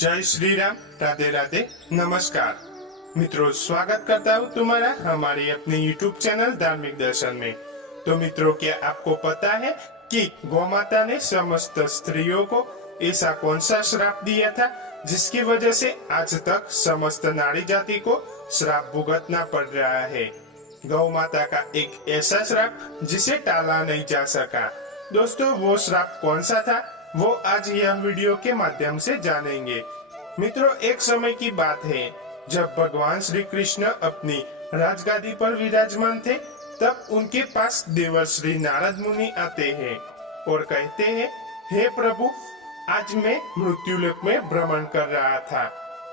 जय श्री राम। राधे राधे। नमस्कार मित्रों, स्वागत करता हूँ तुम्हारा हमारे अपने YouTube चैनल धार्मिक दर्शन में। तो मित्रों, क्या आपको पता है कि गौ माता ने समस्त स्त्रियों को ऐसा कौन सा श्राप दिया था जिसकी वजह से आज तक समस्त नारी जाति को श्राप भुगतना पड़ रहा है। गौ माता का एक ऐसा श्राप जिसे टाला नहीं जा सका। दोस्तों, वो श्राप कौन सा था वो आज यह वीडियो के माध्यम से जानेंगे। मित्रों, एक समय की बात है जब भगवान श्री कृष्ण अपनी राजगादी पर विराजमान थे, तब उनके पास देवर्षि नारद मुनि आते हैं और कहते हैं, हे प्रभु, आज मैं मृत्युलोक में भ्रमण कर रहा था।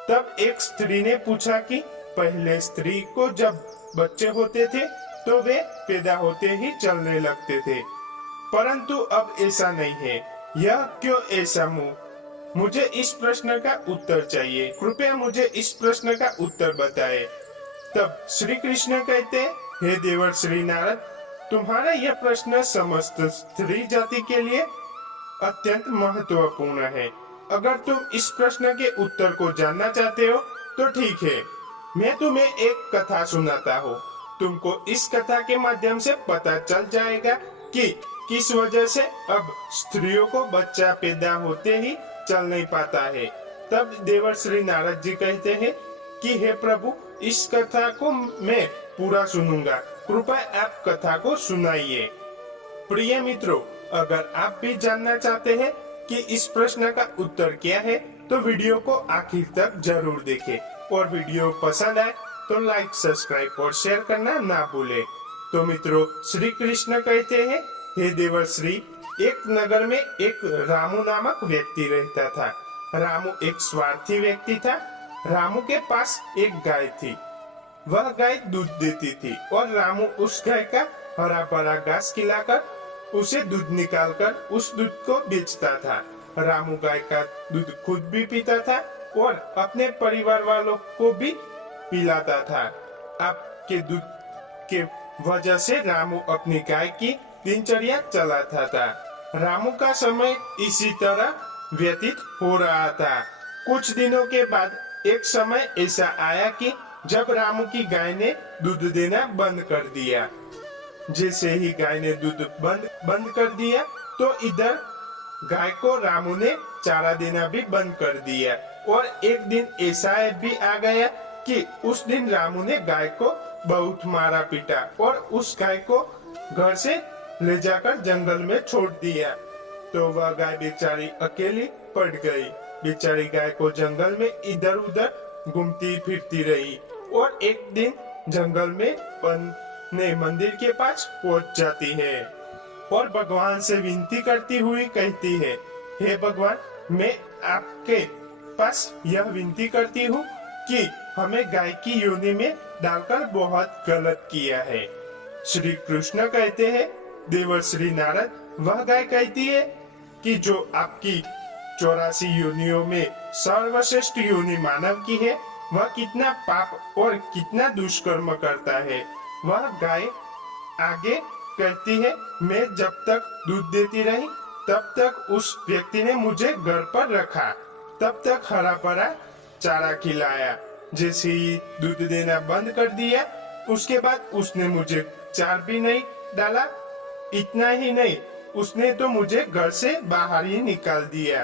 तब एक स्त्री ने पूछा कि पहले स्त्री को जब बच्चे होते थे तो वे पैदा होते ही चलने लगते थे, परंतु अब ऐसा नहीं है। यह क्यों ऐसा मुझे इस प्रश्न का उत्तर चाहिए। कृपया मुझे इस प्रश्न का उत्तर बताएं। तब श्री कृष्ण कहते, हे देवर्षि नारद, तुम्हारा यह प्रश्न समस्त स्त्री जाति के लिए अत्यंत महत्वपूर्ण है। अगर तुम इस प्रश्न के उत्तर को जानना चाहते हो तो ठीक है, मैं तुम्हें एक कथा सुनाता हूँ। तुमको इस कथा के माध्यम से पता चल जाएगा कि किस वजह से अब स्त्रियों को बच्चा पैदा होते ही चल नहीं पाता है। तब देवर्षि नारद जी कहते हैं कि हे प्रभु, इस कथा को मैं पूरा सुनूंगा, कृपया आप कथा को सुनाइए। प्रिय मित्रों, अगर आप भी जानना चाहते हैं कि इस प्रश्न का उत्तर क्या है तो वीडियो को आखिर तक जरूर देखें और वीडियो पसंद आए तो लाइक, सब्सक्राइब और शेयर करना ना भूले। तो मित्रों, श्री कृष्ण कहते हैं, हे देवर्षि, एक नगर में एक रामू नामक व्यक्ति रहता था। रामू एक स्वार्थी व्यक्ति था। रामू के पास एक गाय थी। वह गाय दूध देती थी और रामू उस गाय का हरा भरा घास खिलाकर उसे दूध निकालकर उस दूध को बेचता था। रामू गाय का दूध खुद भी पीता था और अपने परिवार वालों को भी पिलाता था। आपके दूध के वजह से रामू अपनी गाय की दिनचर्या चलाता था। रामू का समय इसी तरह व्यतीत हो रहा था। कुछ दिनों के बाद एक समय ऐसा आया कि जब रामू की गाय ने दूध देना बंद कर दिया। जैसे ही गाय ने दूध बंद कर दिया तो इधर गाय को रामू ने चारा देना भी बंद कर दिया। और एक दिन ऐसा भी आ गया कि उस दिन रामू ने गाय को बहुत मारा पीटा और उस गाय को घर से ले जाकर जंगल में छोड़ दिया। तो वह गाय बेचारी अकेली पड़ गई। बेचारी गाय को जंगल में इधर उधर घूमती फिरती रही और एक दिन जंगल में बने मंदिर के पास पहुंच जाती है और भगवान से विनती करती हुई कहती है, हे भगवान, मैं आपके पास यह विनती करती हूँ कि हमें गाय की योनि में डालकर बहुत गलत किया है। श्री कृष्ण कहते हैं, देवर्षि नारद, वह गाय कहती है कि जो आपकी 84 योनियों में सर्वश्रेष्ठ योनि मानव की है, वह कितना पाप और कितना दुष्कर्म करता है। वह गाय आगे कहती है, मैं जब तक दूध देती रही तब तक उस व्यक्ति ने मुझे घर पर रखा, तब तक हरा भरा चारा खिलाया। जैसे ही दूध देना बंद कर दिया उसके बाद उसने मुझे चार भी नहीं डाला। इतना ही नहीं, उसने तो मुझे घर से बाहर ही निकाल दिया।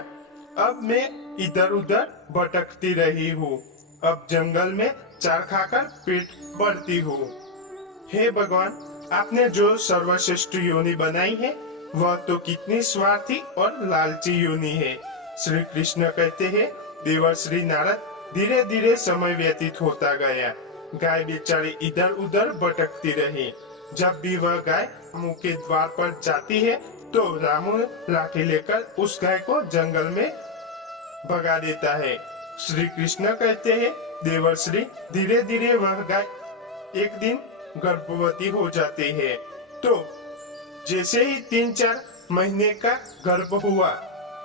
अब मैं इधर उधर भटकती रही हूँ। अब जंगल में चार खाकर पेट भरती हूँ। हे भगवान, आपने जो सर्वश्रेष्ठ योनि बनाई है वह तो कितनी स्वार्थी और लालची योनि है। श्री कृष्ण कहते हैं, देवर्षि नारद, धीरे धीरे समय व्यतीत होता गया। गाय बेचारी इधर उधर भटकती रही। जब भी वह गाय रामू के द्वार पर जाती है तो रामू लाठी लेकर उस गाय को जंगल में भगा देता है। श्री कृष्ण कहते हैं, देवर्षि, धीरे धीरे वह गाय एक दिन गर्भवती हो जाती है। तो जैसे ही 3-4 महीने का गर्भ हुआ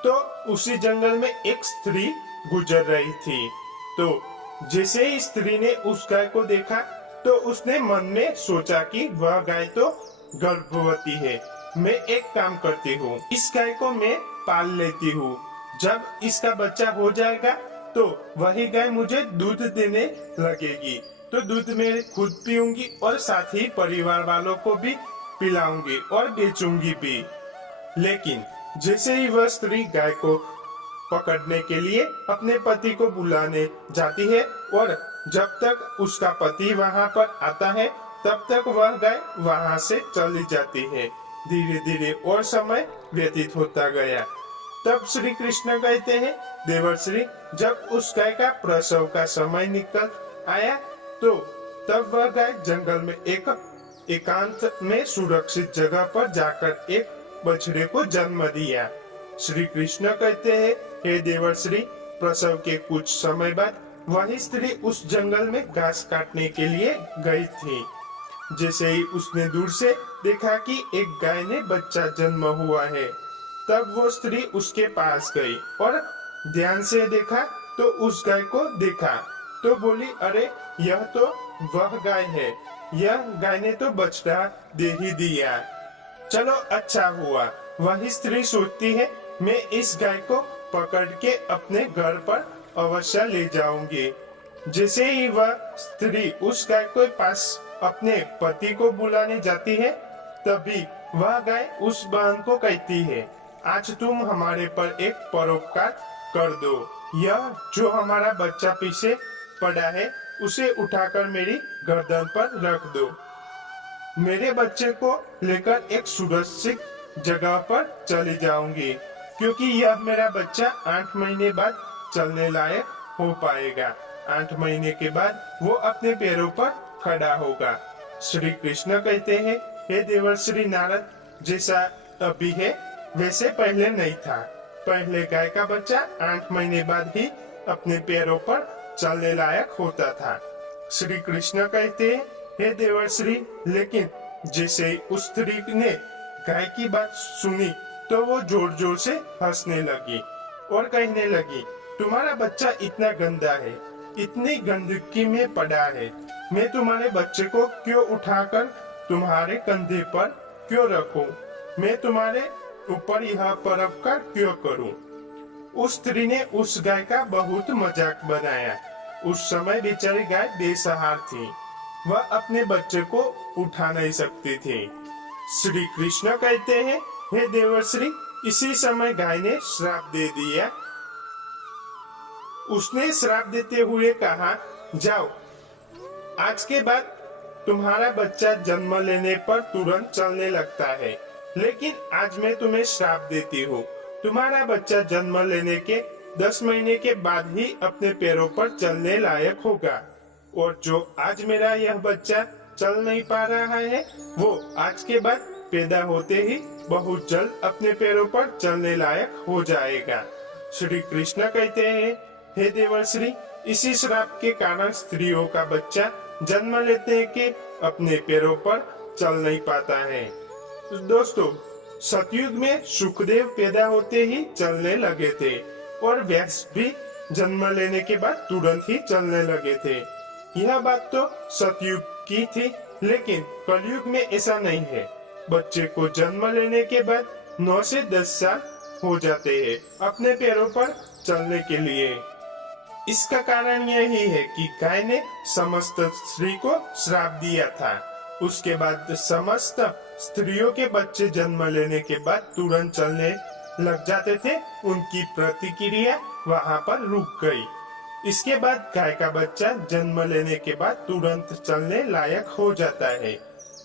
तो उसी जंगल में एक स्त्री गुजर रही थी। तो जैसे ही स्त्री ने उस गाय को देखा तो उसने मन में सोचा कि वह गाय तो गर्भवती है। मैं एक काम करती हूँ, इस गाय को मैं पाल लेती हूँ। जब इसका बच्चा हो जाएगा तो वही गाय मुझे दूध देने लगेगी, तो दूध मैं खुद पीऊंगी और साथ ही परिवार वालों को भी पिलाऊंगी और बेचूंगी भी। लेकिन जैसे ही वह स्त्री गाय को पकड़ने के लिए अपने पति को बुलाने जाती है और जब तक उसका पति वहां पर आता है तब तक वह गाय वहां से चली जाती है। धीरे धीरे और समय व्यतीत होता गया। तब श्री कृष्ण कहते हैं, देवर्षि, जब उस गाय का प्रसव का समय निकल आया तो तब वह गाय जंगल में एक एकांत में सुरक्षित जगह पर जाकर एक बछड़े को जन्म दिया। श्री कृष्ण कहते हैं, हे देवर्षि, प्रसव के कुछ समय बाद वही स्त्री उस जंगल में घास काटने के लिए गई थी। जैसे ही उसने दूर से देखा कि एक गाय ने बच्चा जन्म हुआ है, तब वो स्त्री उसके पास गई और ध्यान से देखा तो उस गाय को देखा तो बोली, अरे यह तो वह गाय है, यह गाय ने तो बछड़ा दे ही दिया। चलो अच्छा हुआ। वही स्त्री सोचती है, मैं इस गाय को पकड़ के अपने घर पर अवश्य ले जाऊंगी। जैसे ही वह स्त्री उस गाय के पास अपने पति को बुलाने जाती है, तभी वह गाय उस बहन को कहती है, आज तुम हमारे पर एक परोपकार कर दो। यह जो हमारा बच्चा पीछे पड़ा है उसे उठाकर मेरी गर्दन पर रख दो। मेरे बच्चे को लेकर एक सुरक्षित जगह पर चली जाऊंगी, क्योंकि यह मेरा बच्चा 8 महीने बाद चलने लायक हो पाएगा। 8 महीने के बाद वो अपने पैरों पर खड़ा होगा। श्री कृष्ण कहते हैं, हे देवर्षि नारद, जैसा अभी है वैसे पहले नहीं था। पहले गाय का बच्चा 8 महीने बाद ही अपने पैरों पर चलने लायक होता था। श्री कृष्ण कहते हैं, हे देवर्षि, लेकिन जैसे उस स्त्री ने गाय की बात सुनी तो वो जोर जोर से हंसने लगी और कहने लगी, तुम्हारा बच्चा इतना गंदा है, इतनी गंदगी में पड़ा है, मैं तुम्हारे बच्चे को क्यों उठाकर तुम्हारे कंधे पर क्यों रखूं? मैं तुम्हारे ऊपर यह परोपकार क्यों करूं? उस स्त्री ने उस गाय का बहुत मजाक बनाया। उस समय बेचारी गाय बेसहार थी, वह अपने बच्चे को उठा नहीं सकती थी। श्री कृष्ण कहते हैं, हे देवर्षि, इसी समय गाय ने श्राप दे दिया। उसने श्राप देते हुए कहा, जाओ, आज के बाद तुम्हारा बच्चा जन्म लेने पर तुरंत चलने लगता है, लेकिन आज मैं तुम्हें श्राप देती हूँ। तुम्हारा बच्चा जन्म लेने के 10 महीने के बाद ही अपने पैरों पर चलने लायक होगा, और जो आज मेरा यह बच्चा चल नहीं पा रहा है वो आज के बाद पैदा होते ही बहुत जल्द अपने पैरों पर चलने लायक हो जाएगा। श्री कृष्ण कहते हैं, हे देवर्षि, इसी श्राप के कारण स्त्रियों का बच्चा जन्म लेते के अपने पैरों पर चल नहीं पाता है। तो दोस्तों, सतयुग में सुखदेव पैदा होते ही चलने लगे थे और व्यास भी जन्म लेने के बाद तुरंत ही चलने लगे थे। यह बात तो सतयुग की थी, लेकिन कलयुग में ऐसा नहीं है। बच्चे को जन्म लेने के बाद 9 से 10 साल हो जाते हैं अपने पैरों पर चलने के लिए। इसका कारण यही है कि गाय ने समस्त स्त्री को श्राप दिया था। उसके बाद समस्त स्त्रियों के बच्चे जन्म लेने के बाद तुरंत चलने लग जाते थे। उनकी प्रतिक्रिया वहां पर रुक गई। इसके बाद गाय का बच्चा जन्म लेने के बाद तुरंत चलने लायक हो जाता है।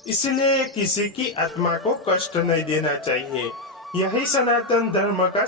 इसलिए किसी की आत्मा को कष्ट नहीं देना चाहिए। यही सनातन धर्म का